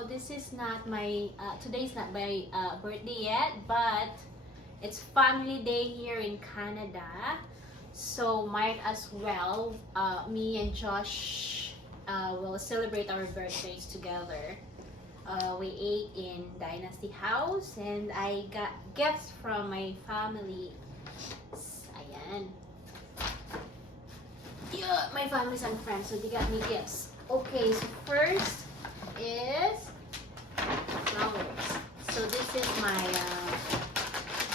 know, this is not my, today's not my birthday yet, but it's family day here in Canada. So might as well, me and Josh will celebrate our birthdays together. We ate in Dynasty House and I got gifts from my family. Ayan. Yeah, my families and friends, so they got me gifts. Okay, so first is flowers. So this is my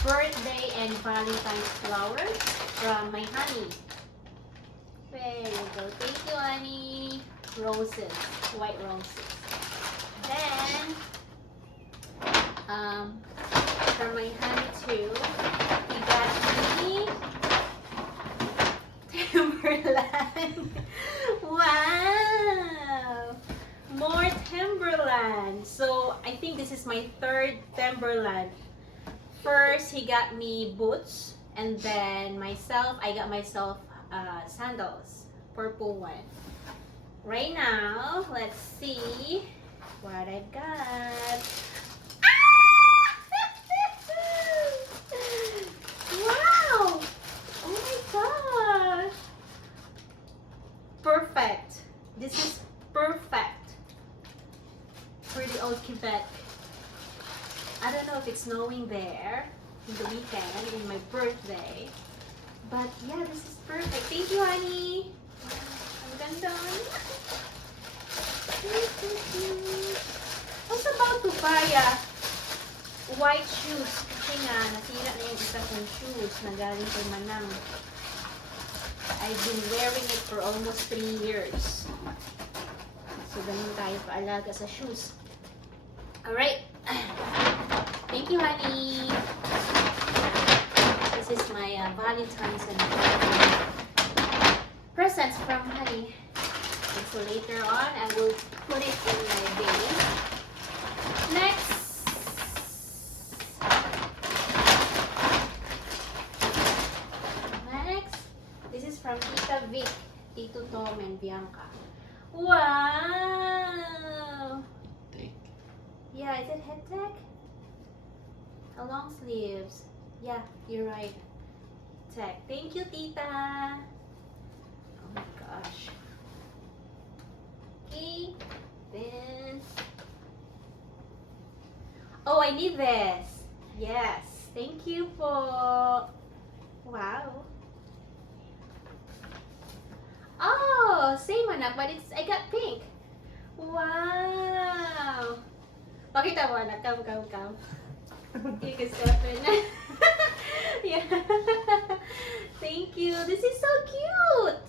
birthday and Valentine's flowers from my honey. There you go. Thank you, honey. Roses, white roses. Then, from my honey too, he got me Timberland. Wow! More Timberland. So, I think this is my third Timberland. First, he got me boots. And then myself, I got myself sandals. Purple one. Right now, let's see what I've got. Wow! Oh my gosh! Perfect. This is perfect for the old Quebec. I don't know if it's snowing there in the weekend, in my birthday. But yeah, this is perfect. Thank you, honey. Ang ganda. I was about to buy white shoes. Kasi nga, nasira na yung isa kong shoes na galing kay Manang. I've been wearing it for almost 3 years. So, ganun tayo paalaga sa shoes. Alright. Thank you, honey. This is my Valentine's and presents from honey. And so later on, I will put it in my bag. Next. This is from Tita Vic, Tito Tom, and Bianca. Wow! Yeah, is it head tech? A long sleeves. Yeah, you're right. Tech. Thank you, Tita. Oh my gosh. Okay. Then. Oh, I need this. Yes. Thank you for. Wow. Oh, same anak, but I got pink. Wow. Pakita mo anak, come. You can step in. Yeah. Thank you. This is so cute.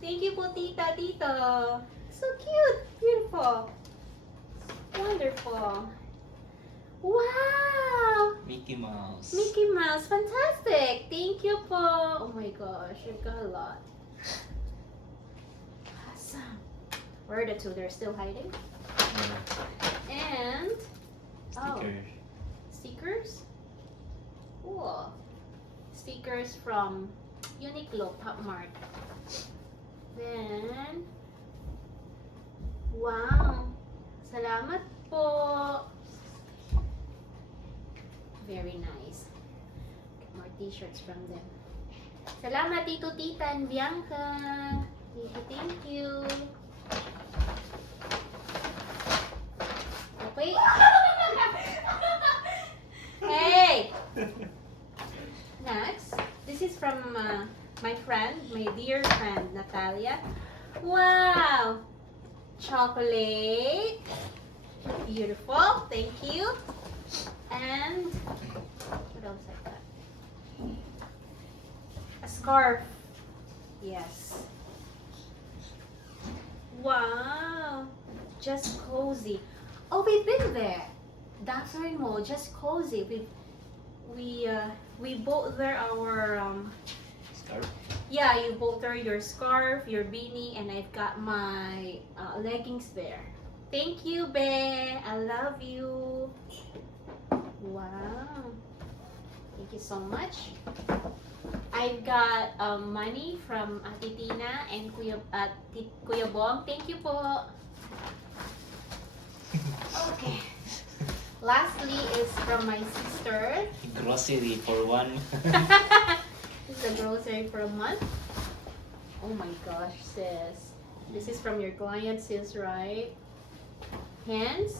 Thank you po, Tita, Tito. So cute. Beautiful. Wonderful. Wow. Mickey Mouse. Mickey Mouse. Fantastic. Thank you po. Oh my gosh. You've got a lot. Awesome. Where are the two? They're still hiding? And stickers. Cool. Stickers from Uniqlo Pop Mart. Then, wow. Salamat po. Very nice. Get more t-shirts from them. Salamat Tito, Tita, and Bianca. Thank you. Okay. Hey! Next, this is from my friend, my dear friend, Natalia. Wow! Chocolate. Beautiful. Thank you. And, what else I got? A scarf. Yes. Wow. Just cozy. Oh, we've been there. Dr. Mall, just cozy. We both there our Scarf. yeah, you both there your scarf, your beanie, and I've got my leggings there. Thank you, Be. I love you. Wow. Thank you so much. I've got money from Ate Tina and Kuya Bong. Thank you po. Okay. Lastly is from my sister. Grocery for one. This is a grocery for a month. Oh my gosh, sis. This is from your client, sis, right? Hands.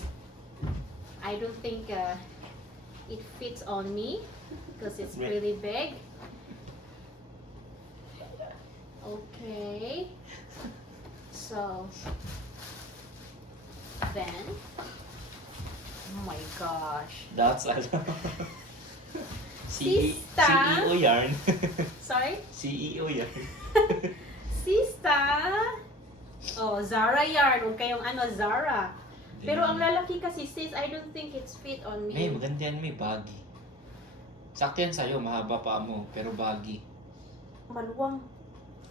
I don't think it fits on me because it's Right. really big. Okay. So then, oh my gosh. That's Sista. CEO yarn. Sorry? CEO yarn. Sista. Oh, Zara yarn. Huwag kayong Zara. Pero ang lalaki kasi sis, I don't think it's fit on May me. maganda yan, may baggy. Sakto yan sa'yo, mahaba pa mo, pero baggy. Maluwang.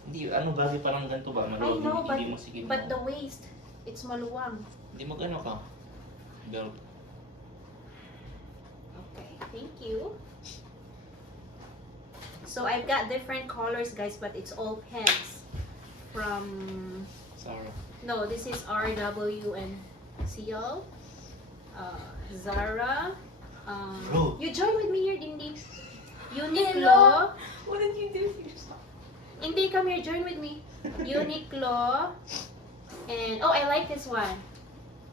Hindi, baggy parang ganito ba? I Maluwag, know, hindi mo sige mo. but the waist, it's maluwang. Hindi ka. Belt. Okay, thank you. So I've got different colors, guys, but it's all pens from. Sorry. No, this is RW and CL, Zara. Bro. You join with me here, Dindi. Uniqlo. What did you do to yourself? Hindi, come here, join with me. Uniqlo. And, oh, I like this one.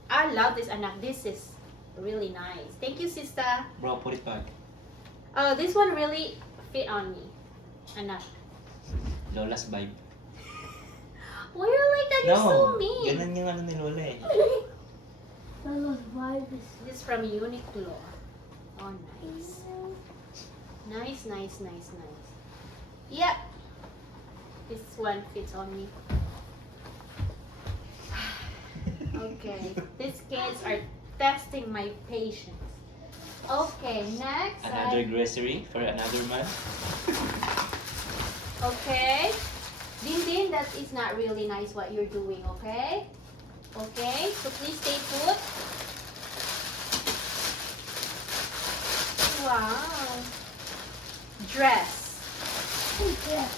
I love this, anak. This is really nice. Thank you, sister. Bro, put it back. This one really fit on me. Anak. Lola's vibe. Why you like that? You're so mean. Ganun yung ni Lola eh. Lola's vibe is This is from Uniqlo. Oh, nice. Nice, nice, nice, nice. Yep. This one fits on me. Okay. These kids are testing my patience. Okay, next. Another grocery for another man. Okay. Din, that is not really nice what you're doing, okay? Okay, so please stay put. Wow. Dress. yes.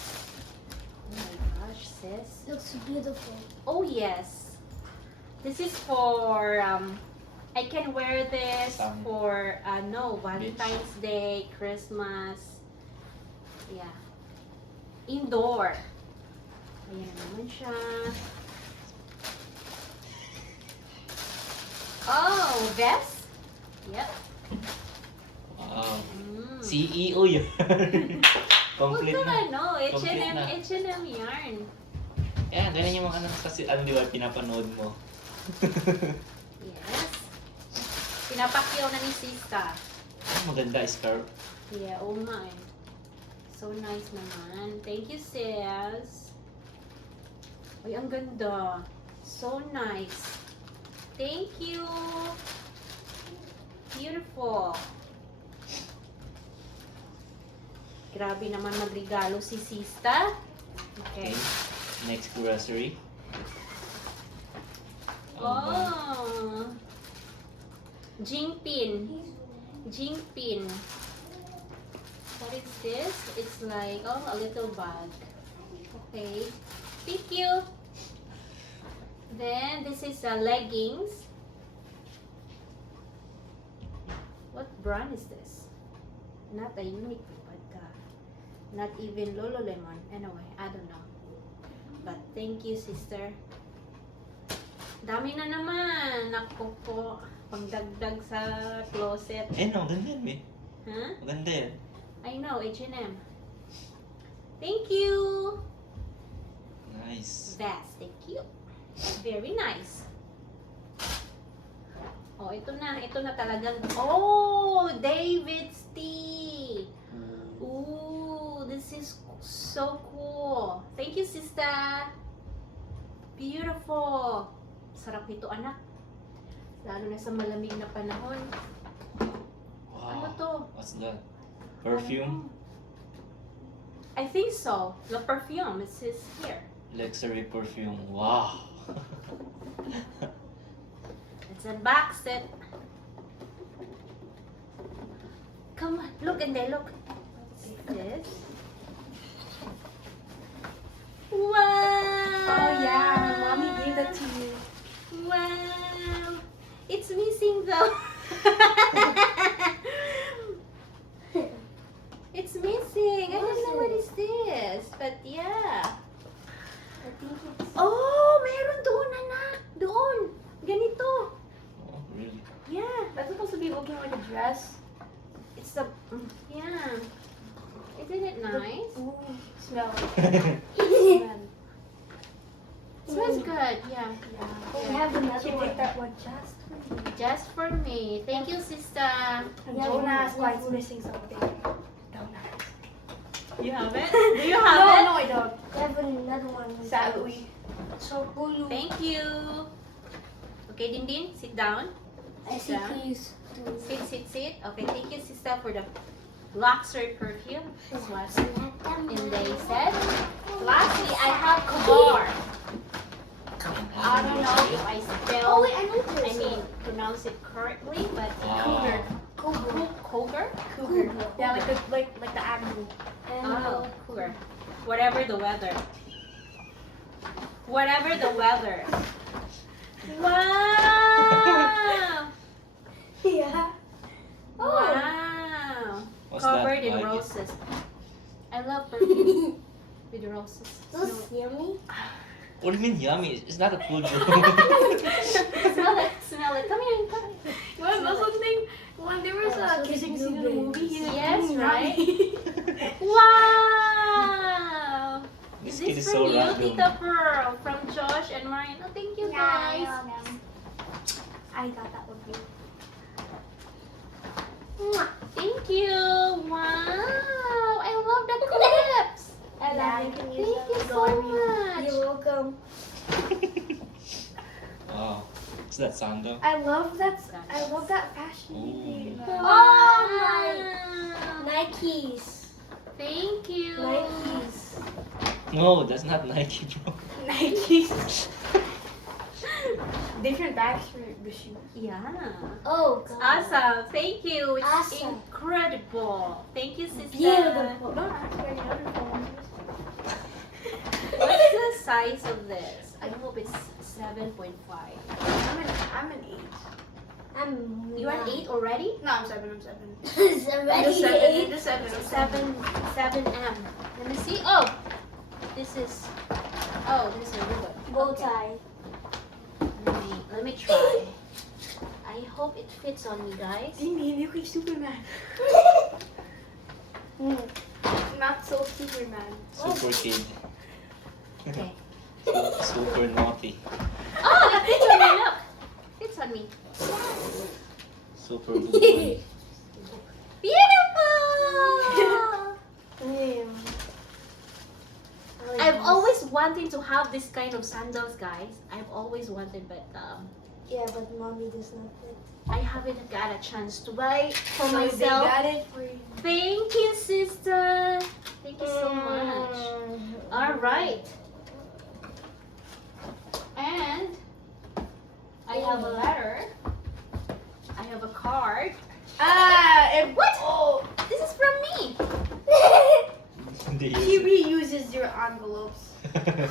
Oh my gosh, sis. Looks beautiful. Oh yes. This is for I can wear this Some for Valentine's Day, Christmas. Yeah. Indoor. Ayan naman siya. Oh, vest? Yep. Wow. Mm. CEO yarn. Huwag Complete ka na. Complete na. H&M yarn. Kaya, ganyan yung mga kasi di ba, pinapanood mo. Yes. Pinapakyaw na ni Sista. Maganda, scarf. Yeah, oh my. So nice naman. Thank you, sis. Ay, ang ganda. So nice. Thank you. Beautiful. Grabe naman magregalo si Sista. Okay. Next grocery. Oh. Jingpin. Jingpin. What is this? It's like, a little bag. Okay. Thank you. Then, this is leggings. What brand is this? Not a Uniqlo, but not even Lululemon. Anyway, I don't know. But thank you, sister. Dami na naman. Naku po. Pagdagdag sa closet. No, ganda yan, eh. Huh? Maganda yan. I know, H&M. Thank you. Nice. Vest, thank you. Very nice. Oh, ito na. Ito na talagang... Oh, David's tea. Ooh, this is so cool. Thank you, sister. Beautiful. Sarap nito, anak. Lalo na sa malamig na panahon. Wow. Ano to? What's that? Perfume? I think so. The perfume is here. Luxury perfume. Wow. Let's unbox it. Come on, look and there, look. What's this? Wow! Oh yeah, mommy gave that to you. Wow! It's missing though. It's missing. I don't know what is this. But yeah. I think it's. Oh, meron doon, anak. Doon. Ganito. Oh, really? Yeah. That's supposed to be looking like a dress. It's the, yeah. Isn't it nice? Ooh, smell it. It smells good. Yeah. We have another one. Take that one just for you. Just for me. Thank you, sister. And Jonas is missing something. Donuts. You have it? Do you have No, it? no, I don't. I have another one. Sadly. So blue. Thank you. Okay, Dindin, sit down. I see down. please. Sit. Okay, thank you, sister, for the luxury perfume. This was in they said. Lastly, I have Kabar. I don't know if I Oh spell, wait, I know this. I mean, pronounce it correctly, but Ah. Cougar. Cougar. Cougar. Yeah, like the animal. Oh, Cougar. Whatever the weather. Whatever the weather. Wow! Yeah. Wow! What's that? Covered in Like, roses. I love perfume with roses. This is yummy. What do you mean yummy? It's not a cool drink. Smell it. Come here. Well, that's one thing. When there was a kissing scene in the movie, he Yes, didn't right? right? Wow! This Is kid this is from so you, random. Tita Pearl? From Josh and Marian. Oh, thank you guys. I got that one for you. Mwah. Thank you. Wow! I love the clips. I Yeah, love you it. can use Thank that. you so much. You're welcome. Wow. Is that sandal? I love that fashion. Ooh. Wow. Nikes. Thank you. Nikes. No, that's not Nike, bro. Nikes. Different bags for the shoe. Yeah. Oh god. Awesome. Thank you. It's Awesome. incredible. Thank you, sister. Beautiful. Don't ask for any other phones. What's the size of this? I hope it's 7.5. I'm an 8. I'm You are 8 already? No, I'm 7. I'm 7. It's already Just 7. 8. Just 7. So 7M. Let me see. Oh, this is a ribbon. Bow Okay. tie. Let me try. I hope it fits on me, guys. Dini, look like Superman. Not so Superman. Super kid. Okay. Super naughty. Oh, it fits on me. Look, fits on me. Super good boy. Beautiful. I've always wanted to have this kind of sandals, guys. I've always wanted, but Yeah, but mommy does not fit. I haven't got a chance to buy for So they myself. got it for you. Thank you, sister. Thank you so much. All right. And I have a letter. I have a card. What? Oh, This is from me. They he use reuses your envelopes. it.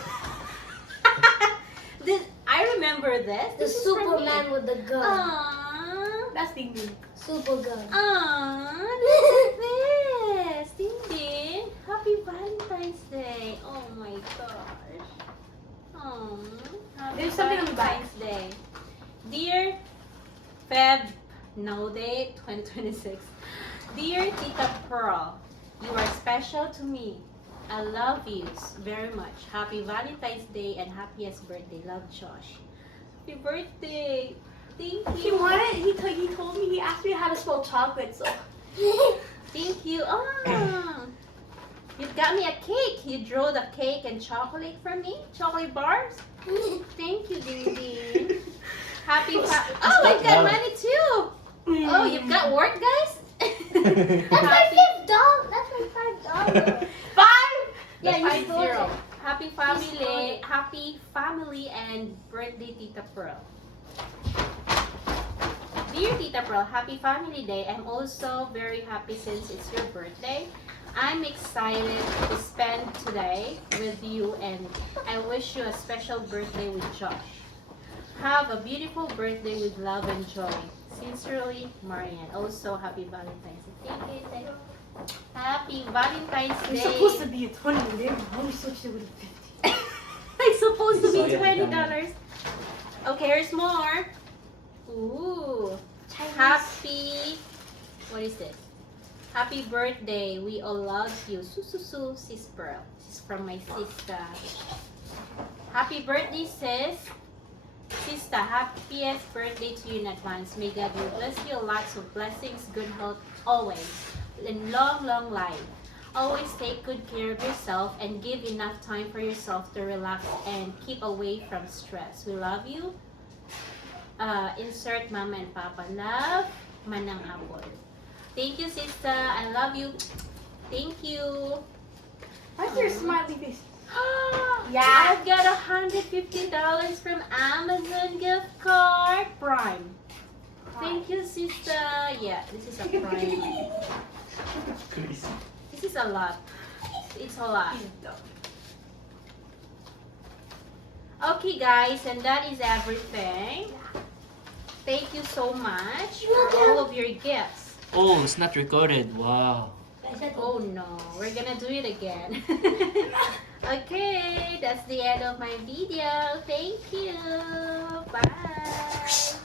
This I remember this. The This is from me. Superman with the gun. Aww. That's Ding Ding. Super gun. Aww. Look at this. Ding Ding. Happy Valentine's Day. Oh my gosh. Aww. Happy There's something on the back. Valentine's Day. Dear Feb, no date, 2026. Dear Tita Pearl, you are special to me. I love you very much. Happy Valentine's Day and happiest birthday. Love, Josh. Happy birthday. Thank He you. wanted. He told me. He asked me how to spell chocolate. So Thank you. Oh, you got me a cake. You drew the cake and chocolate for me. Chocolate bars. Thank you, Ding Ding. Happy. Oh, I got money too. Oh, you've got work, guys. That's my $5. That's my $5. 5. Yeah, you 5 stole 0. it. Happy family. Happy family and birthday, Tita Pearl. Dear Tita Pearl, happy family day. I'm also very happy since it's your birthday. I'm excited to spend today with you and I wish you a special birthday with Josh. Have a beautiful birthday with love and joy. Sincerely, Marian. Also, happy Valentine's Day. Thank you. Happy Valentine's Day. You're supposed to be a 20 there. How are we supposed to be 50? It's supposed to be Sayang $20. Okay, here's more. Ooh. Happy. What is this? Happy birthday. We all love you. Su, sis Pearl. This is from my sister. Happy birthday, sis. Sister, happiest birthday to you in advance. May God will bless you. Lots of blessings, good health always. And long, long life. Always take good care of yourself and give enough time for yourself to relax and keep away from stress. We love you. Insert Mama and Papa. Love, Manang Apple. Thank you, sister. I love you. Thank you. Why's your smiley face? Yeah, I've got $150 from Amazon gift card Prime. Thank you, sister. Yeah, this is a Prime. Crazy. This is a lot. It's a lot. Okay, guys, and that is everything. Thank you so much for all of your gifts. Oh, it's not recorded. Wow. Oh no, we're gonna do it again. Okay, that's the end of my video. Thank you. Bye.